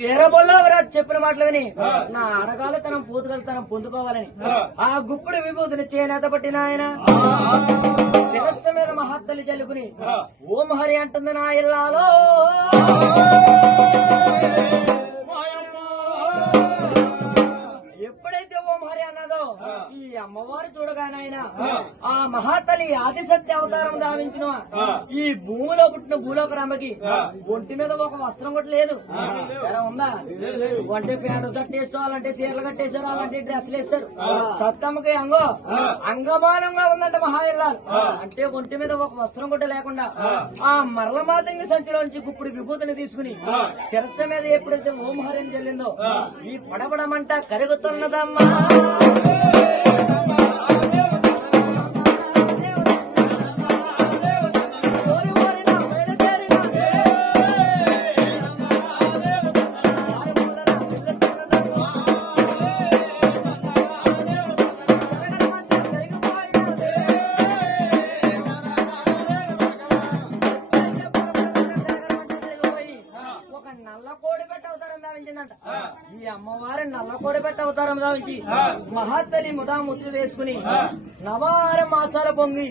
వీరబొల్లవరాజు చెప్పిన మాటలు విని నా అడగాలతనం పూతుగలతనం పొందుకోవాలని ఆ గుప్పుడు విభూతిని చేనేత పట్టిన ఆయన శిరస్సు మీద మహత్తలి జల్లుకుని ఓం హరి అంటుంది నా ఇల్లాలో. ఎప్పుడైతే ఓం హరి అన్నదో ఈ అమ్మవారు చూడగానైనా ఆ మహాతలి ఆదిశక్తి అవతారం దావించిన ఈ భూమిలో పుట్టిన భూలోక రమ్మకి ఒంటి మీద ఒక వస్త్రం కూడా లేదు. ఎలా ఉందా? ఒంటి ప్యాంటు కట్టేసుకోవాలంటే చీరలు కట్టేసుకోవాలంటే డ్రెస్సులు వేస్తారు. సత్తమ్మకి అంగమానంగా ఉందంటే మహాయిల్లాలు అంటే ఒంటి మీద ఒక వస్త్రం కూడా లేకుండా ఆ మరల మాతంగి సంచిలోంచి గుప్పుడు విభూతిని తీసుకుని శిరస్సు మీద ఎప్పుడైతే ఓం హరి అని చెల్లిందో ఈ పడబడమంట కరుగుతున్నదమ్మా. ఈ అమ్మవారి నల్లకోడి పెట్ట అవతారం దావించి మహాతలి ముఠాముట్లు వేసుకుని నవార మాసాల పొంగి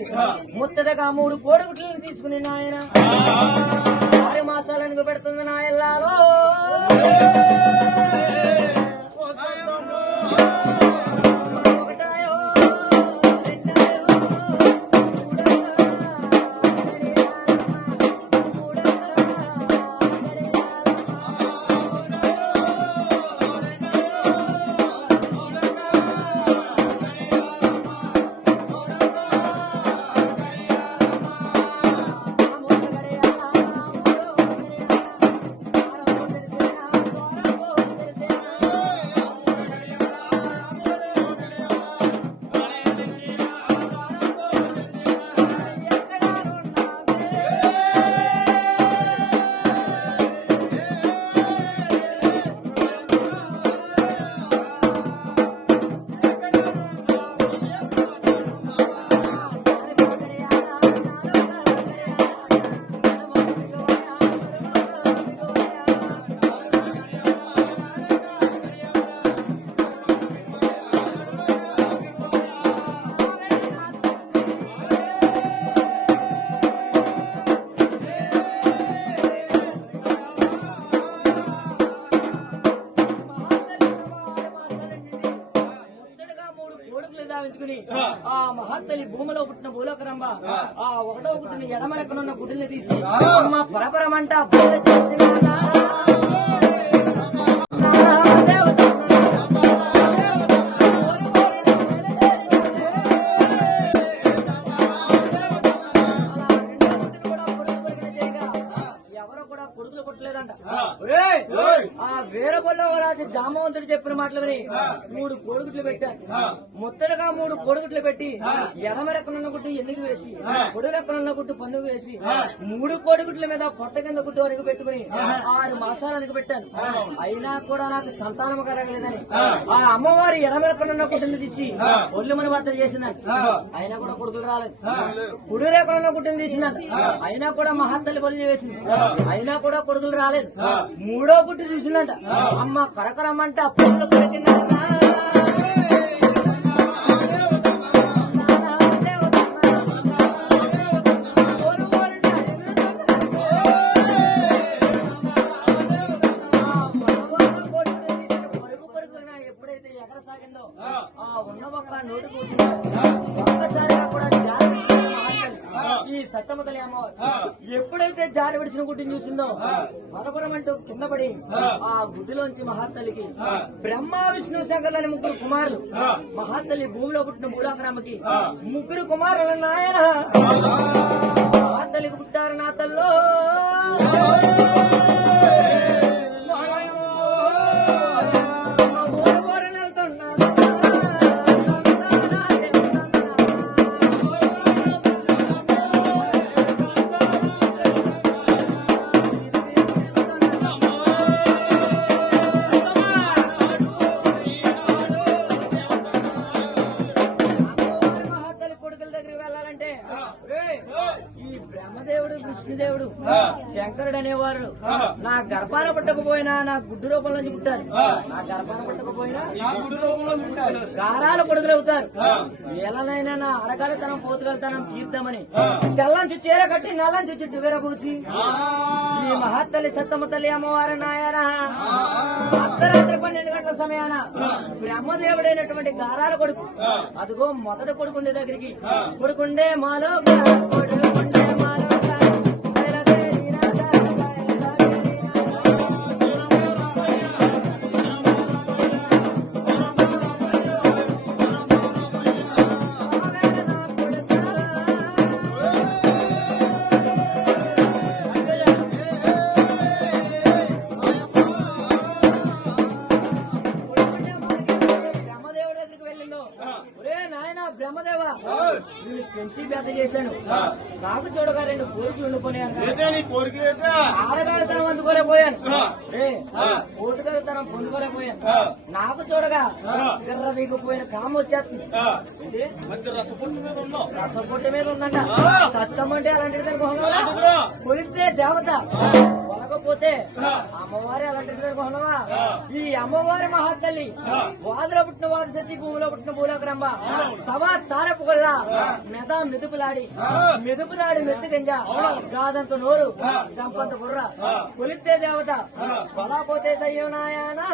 ముత్తటగా 3 కోడిగుడ్లను తీసుకుని నాయన 6 మాసాలను పెడుతుంది నా ఇల్లాలో. ఆ మహాతల్లి భూమిలో పుట్టిన భూలోకరంబ ఆ 1వ గుడ్డుని ఎడమరెక్కనున్న గుడ్డుని తీసి అమ్మ పరపరమంట వీరబొల్లవరాజు జామవంతుడు చెప్పిన మాటలు విని 3 కోడిగుడ్లు పెట్టాను. ముత్తడగా 3 కోడిగుడ్లు పెట్టి ఎడమరెక్కనున్న గుడ్డు ఎన్నిక వేసి పొడిరెక్కనున్న గుడ్డు పన్ను వేసి 3 కోడిగుడ్ల మీద పొట్ట కింద గుడ్డు వరకు పెట్టుకుని 6 మాసాలు అనికి పెట్టాను. అయినా కూడా నాకు సంతానం కలగలేదని ఆ అమ్మవారి ఎడమరెక్కనున్న గుడ్డుని తీసి ఒళ్ళు మన వార్తలు చేసిందంట. అయినా కూడా కొడుకులు రాలేదు. కుడిరేఖనున్న గుడ్డుని తీసిందంట. అయినా కూడా మహాతల్లి బలి వేసింది. అయినా కూడా కొడుకులు రాలేదు. 3వ గుడ్డు చూసిందంట. అమ్మ కరకరమంటే అప్పుడు కొరికిందంట. విడిచిన గుడ్డిని చూసిందో మరపురమంటూ కింద పడి ఆ గుడ్డిలోంచి మహాతల్లికి బ్రహ్మ విష్ణు శంకర్లని ముగ్గురు కుమారులు. మహాతల్లి భూమిలో పుట్టిన మూలాగ్రామకి ముగ్గురు కుమారులు నాయన మహాతల్లికి పుట్టారు నా తల్లో. విష్ణుదేవుడు శంకరుడు అనేవారు నా గర్భాన పుట్టకపోయినా నా గుడ్డు రూపంలోంచి పుట్టారు. నా గర్భాన పుట్టకపోయినా గారాల కొడుకులు అవుతారు. ఎలానైనా నా అడగాలితనం పోతుగలుగుతానం తీర్దామని తెల్లంచు చీర కట్టి నల్లంచు చుట్టూ విరబూసి ఈ మహాతల్లి సత్తమ్మ తల్లి అమ్మవారు నాయన అర్ధరాత్రి 12 గంటల సమయాన బ్రహ్మదేవుడైనటువంటి గారాల కొడుకు అదిగో మొదటి కొడుకుండే దగ్గరికి కొడుకుండే మాలో కొడుకుండే మాలో బ్రహ్మదేవ నేను పెంచి పెద్ద చేశాను. నాకు చూడగా 2 కోరికలు ఉండిపోయాను. ఆడగాడితనం అందుకోలేకపోయాను. పోతుగాడితనం పొందుకోలేకపోయాను. నాకు చూడగా గిర్ర వీగిపోయిన కామ వచ్చేస్తుంది. రసపొట్టు మీద ఉందంట. సత్తం అంటే అలాంటిది కొలిస్తే దేవత కొలకపోతే అమ్మవారి అలాంటిది అనుకున్నావా? ఈ అమ్మవారి మహాతల్లి వాదులో పుట్టిన వాది శక్తి భూమిలో పుట్టిన భూలోకరంబ తవా తారపు కొల్ల మెదుపులాడి మెత్తుగంజ గాదంత నోరు గంపంత బుర్ర కొలిస్తే దేవత కొలపోతే దయ్యో నాయనా.